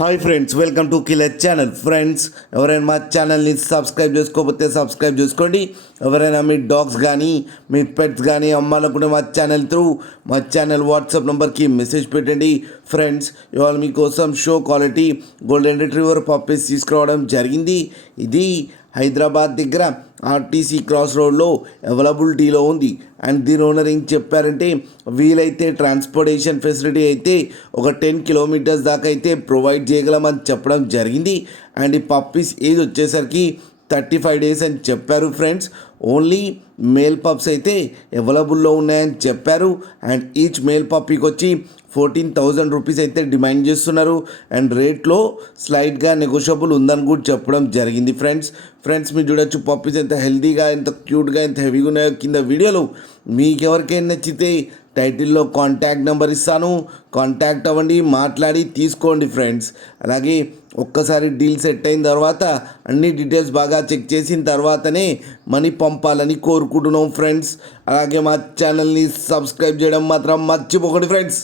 Hi friends, welcome to killer channel. Friends, ఎవరైనా మా ఛానల్ని సబ్స్క్రైబ్ చేసుకోకపోతే సబ్స్క్రైబ్ చేసుకోండి. ఎవరైనా మీ డాగ్స్ కానీ మీ పెట్స్ కానీ అమ్మాలనుకుంటే మా ఛానల్ వాట్సాప్ నెంబర్కి మెసేజ్ పెట్టండి. ఫ్రెండ్స్, ఇవాళ మీకోసం show quality golden retriever puppies తీసుకురావడం జరిగింది. ఇది హైదరాబాద్ దగ్గర ఆర్టీసీ క్రాస్ రోడ్లో అవైలబిలిటీలో ఉంది. అండ్ దీని ఓనర్ ఏం చెప్పారంటే, వీలైతే ట్రాన్స్పోర్టేషన్ ఫెసిలిటీ అయితే ఒక 10 కిలోమీటర్స్ దాకా అయితే ప్రొవైడ్ చేయగలమని చెప్పడం జరిగింది. అండ్ ఈ పప్పీస్ ఏజ్ వచ్చేసరికి 35 డేస్ అని చెప్పారు. ఫ్రెండ్స్, ఓన్లీ మేల్ పప్స్ అయితే అవైలబుల్లో ఉన్నాయని చెప్పారు. అండ్ ఈచ్ మేల్ పప్పీకి వచ్చి 14,000 రూపీస్ అయితే డిమాండ్ చేస్తున్నారు. అండ్ రేట్లో స్లైడ్గా నెగోషియబుల్ ఉందని కూడా చెప్పడం జరిగింది. ఫ్రెండ్స్ మీరు చూడొచ్చు పప్పీస్ ఎంత హెల్తీగా, ఎంత క్యూట్గా, ఎంత హెవీగా ఉన్నాయో కింద వీడియోలో. మీకు ఎవరికైనా నచ్చితే టైటిల్లో కాంటాక్ట్ నెంబర్ ఇస్తాను, కాంటాక్ట్ అవ్వండి, మాట్లాడి తీసుకోండి. ఫ్రెండ్స్, అలాగే ఒక్కసారి డీల్ సెట్ అయిన తర్వాత అన్ని డీటెయిల్స్ బాగా చెక్ చేసిన తర్వాతనే మనీ పంపాలని కోరుకుంటున్నాం. ఫ్రెండ్స్, అలాగే మా ఛానల్ని సబ్స్క్రైబ్ చేయడం మాత్రం మర్చిపోకండి. ఫ్రెండ్స్.